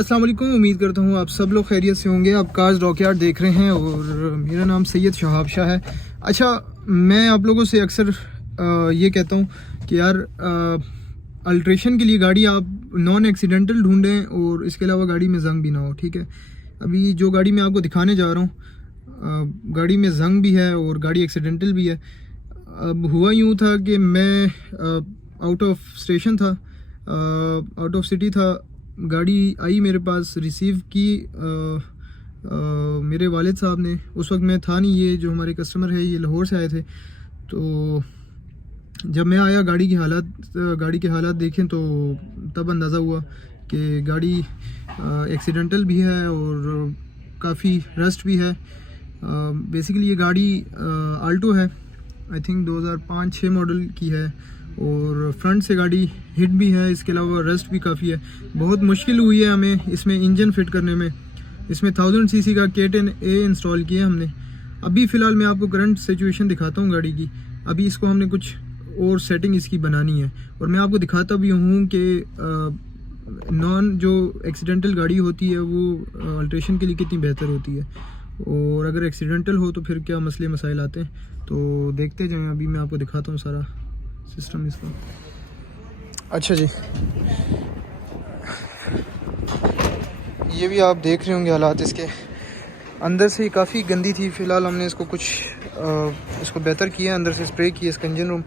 अस्सलाम वालेकुम। उम्मीद करता हूँ आप सब लोग खैरियत से होंगे। आप कार्स डॉकयार्ड देख रहे हैं और मेरा नाम सैयद शहाब शाह है। अच्छा, मैं आप लोगों से अक्सर ये कहता हूँ कि यार अल्ट्रेशन के लिए गाड़ी आप नॉन एक्सीडेंटल ढूंढें और इसके अलावा गाड़ी में जंग भी ना हो। ठीक है, अभी जो गाड़ी मैं आपको दिखाने जा रहा हूँ गाड़ी में जंग भी है और गाड़ी एक्सीडेंटल भी है। अब हुआ यूँ था कि मैं आउट ऑफ स्टेशन था, आउट ऑफ सिटी था। गाड़ी आई मेरे पास, रिसीव की मेरे वालिद साहब ने। उस वक्त मैं था नहीं, ये जो हमारे कस्टमर है ये लाहौर से आए थे। तो जब मैं आया गाड़ी के हालात देखें तो तब अंदाज़ा हुआ कि गाड़ी एक्सीडेंटल भी है और काफ़ी रस्ट भी है। बेसिकली ये गाड़ी आल्टो है, आई थिंक 2005-06 मॉडल की है और फ्रंट से गाड़ी हिट भी है। इसके अलावा रस्ट भी काफ़ी है। बहुत मुश्किल हुई है हमें इसमें इंजन फिट करने में। इसमें 1000 सीसी का K10A इंस्टॉल किया हमने। अभी फ़िलहाल मैं आपको करंट सिचुएशन दिखाता हूँ गाड़ी की। अभी इसको हमने कुछ और सेटिंग इसकी बनानी है और मैं आपको दिखाता भी हूँ कि नॉन जो एक्सीडेंटल गाड़ी होती है वो अल्ट्रेशन के लिए कितनी बेहतर होती है और अगर एक्सीडेंटल हो तो फिर क्या मसले मसाइल आते हैं। तो देखते जाएं, अभी मैं आपको दिखाता हूँ सारा सिस्टम इसका। अच्छा जी, ये भी आप देख रहे होंगे हालात इसके। अंदर से काफ़ी गंदी थी, फ़िलहाल हमने इसको इसको बेहतर किया, अंदर से स्प्रे किया इसका इंजन रूम।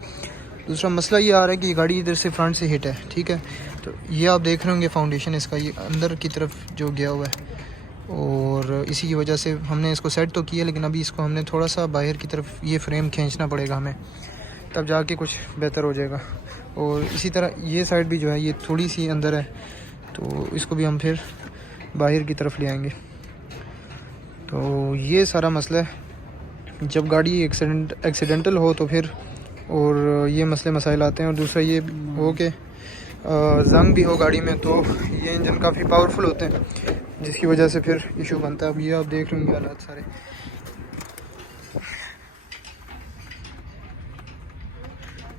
दूसरा मसला ये आ रहा है कि ये गाड़ी इधर से फ्रंट से हिट है। ठीक है, तो ये आप देख रहे होंगे फाउंडेशन इसका ये अंदर की तरफ जो गया हुआ है और इसी की वजह से हमने इसको सेट तो किया, लेकिन अभी इसको हमने थोड़ा सा बाहर की तरफ ये फ्रेम खींचना पड़ेगा हमें, तब जाके कुछ बेहतर हो जाएगा। और इसी तरह ये साइड भी जो है ये थोड़ी सी अंदर है, तो इसको भी हम फिर बाहर की तरफ ले आएंगे। तो ये सारा मसला है जब गाड़ी एक्सीडेंटल हो तो फिर और ये मसले मसाइल आते हैं। और दूसरा ये हो कि जंग भी हो गाड़ी में तो ये इंजन काफ़ी पावरफुल होते हैं, जिसकी वजह से फिर इशू बनता है। अब ये आप देख रहे होंगे हालात सारे।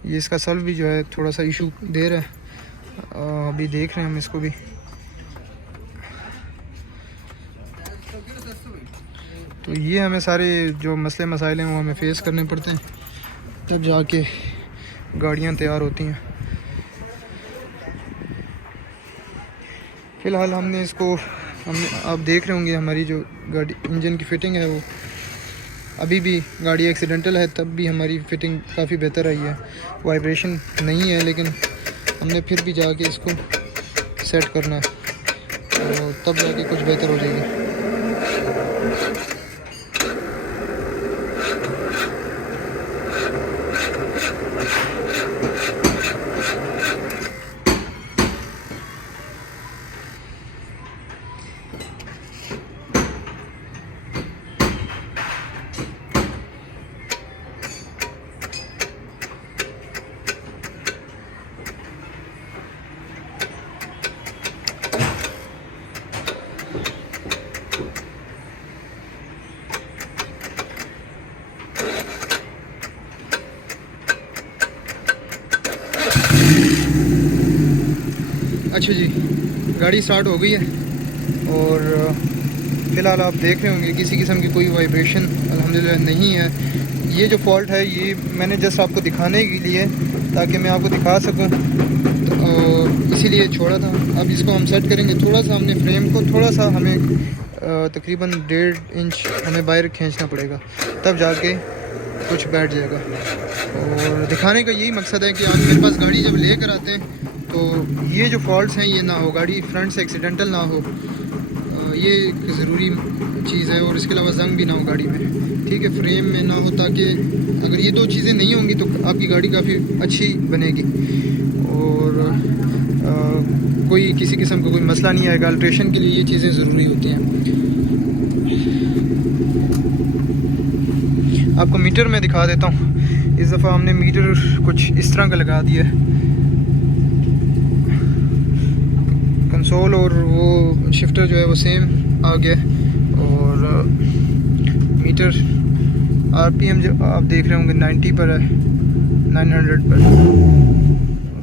ये इसका सल्व भी जो है थोड़ा सा इशू दे रहा है, अभी देख रहे हैं हम इसको भी। तो ये हमें सारे जो मसले मसाइल हैं वो हमें फेस करने पड़ते हैं, तब जाके गाड़ियाँ तैयार होती हैं। फ़िलहाल हमने आप देख रहे होंगे हमारी जो गाड़ी इंजन की फ़िटिंग है वो अभी भी गाड़ी एक्सीडेंटल है तब भी हमारी फ़िटिंग काफ़ी बेहतर आई है। वाइब्रेशन नहीं है लेकिन हमने फिर भी जाके इसको सेट करना है तो तब जाके कुछ बेहतर हो जाएगी। अच्छा जी, गाड़ी स्टार्ट हो गई है और फ़िलहाल आप देख रहे होंगे किसी किस्म की कोई वाइब्रेशन अल्हम्दुलिल्लाह नहीं है। ये जो फॉल्ट है ये मैंने जस्ट आपको दिखाने के लिए ताकि मैं आपको दिखा सकूं, तो इसीलिए छोड़ा था। अब इसको हम सेट करेंगे। थोड़ा सा हमने फ्रेम को थोड़ा सा हमें तकरीबन 1.5 इंच हमें बाहर खींचना पड़ेगा, तब जाके कुछ बैठ जाएगा। और दिखाने का यही मकसद है कि आप मेरे पास गाड़ी जब ले कर आते हैं तो ये जो फॉल्ट्स हैं ये ना हो, गाड़ी फ्रंट से एक्सीडेंटल ना हो, ये एक ज़रूरी चीज़ है। और इसके अलावा जंग भी ना हो गाड़ी में, ठीक है, फ्रेम में ना हो, ताकि अगर ये दो चीज़ें नहीं होंगी तो आपकी गाड़ी काफ़ी अच्छी बनेगी और कोई किसी किस्म का कोई मसला नहीं आएगा। अल्ट्रेशन के लिए ये चीज़ें ज़रूरी होती हैं। आपको मीटर में दिखा देता हूँ। इस दफ़ा हमने मीटर कुछ इस तरह का लगा दिया है, कंसोल और वो शिफ्टर जो है वो सेम आ गया और मीटर आरपीएम जो आप देख रहे होंगे 90 पर है, 900 पर,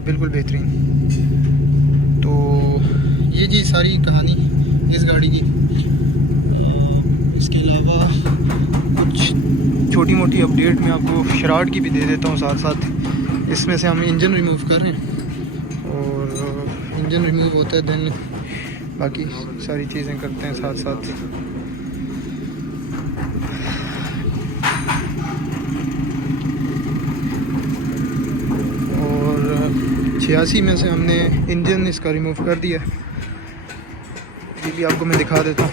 बिल्कुल बेहतरीन। तो ये जी सारी कहानी इस गाड़ी की। इसके अलावा कुछ छोटी मोटी अपडेट मैं आपको शराट की भी दे देता हूँ साथ साथ। इसमें से हम इंजन रिमूव कर रहे हैं और इंजन रिमूव होता है देन बाकी सारी चीज़ें करते हैं साथ साथ। और 86 में से हमने इंजन इसका रिमूव कर दिया। ये भी आपको मैं दिखा देता हूँ।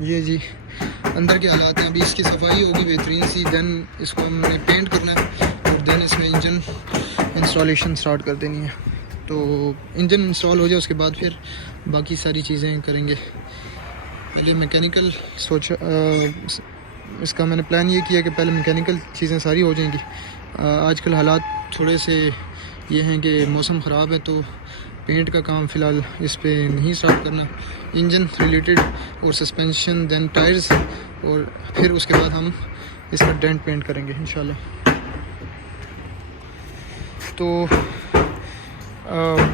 ये जी अंदर के हालात हैं। अभी इसकी सफाई होगी बेहतरीन सी, देन इसको हमने पेंट करना है और देन इसमें इंजन इंस्टॉलेशन स्टार्ट कर देनी है। तो इंजन इंस्टॉल हो जाए उसके बाद फिर बाकी सारी चीज़ें करेंगे। पहले मैकेनिकल इसका मैंने प्लान ये किया कि पहले मैकेनिकल चीज़ें सारी हो जाएंगी। आजकल हालात थोड़े से ये हैं कि मौसम ख़राब है तो पेंट का काम फ़िलहाल इस पे नहीं स्टार्ट करना। इंजन रिलेटेड और सस्पेंशन देन टायर्स और फिर उसके बाद हम इसका डेंट पेंट करेंगे इंशाल्लाह। तो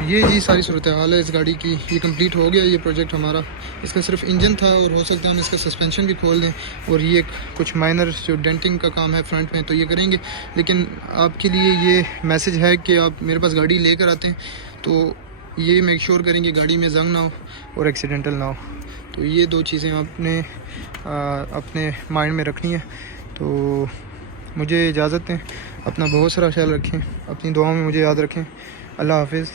ये जी सारी सूरत हाल है इस गाड़ी की। ये कंप्लीट हो गया ये प्रोजेक्ट हमारा। इसका सिर्फ इंजन था और हो सकता है हम इसका सस्पेंशन भी खोल दें और ये कुछ माइनर जो डेंटिंग का काम है फ्रंट में तो ये करेंगे। लेकिन आपके लिए ये मैसेज है कि आप मेरे पास गाड़ी लेकर आते हैं तो ये मेक श्योर करेंगे गाड़ी में जंग ना हो और एक्सीडेंटल ना हो। तो ये दो चीज़ें आपने अपने माइंड में रखनी है। तो मुझे इजाज़त दें, अपना बहुत सारा ख्याल रखें, अपनी दुआओं में मुझे याद रखें। अल्लाह हाफिज़।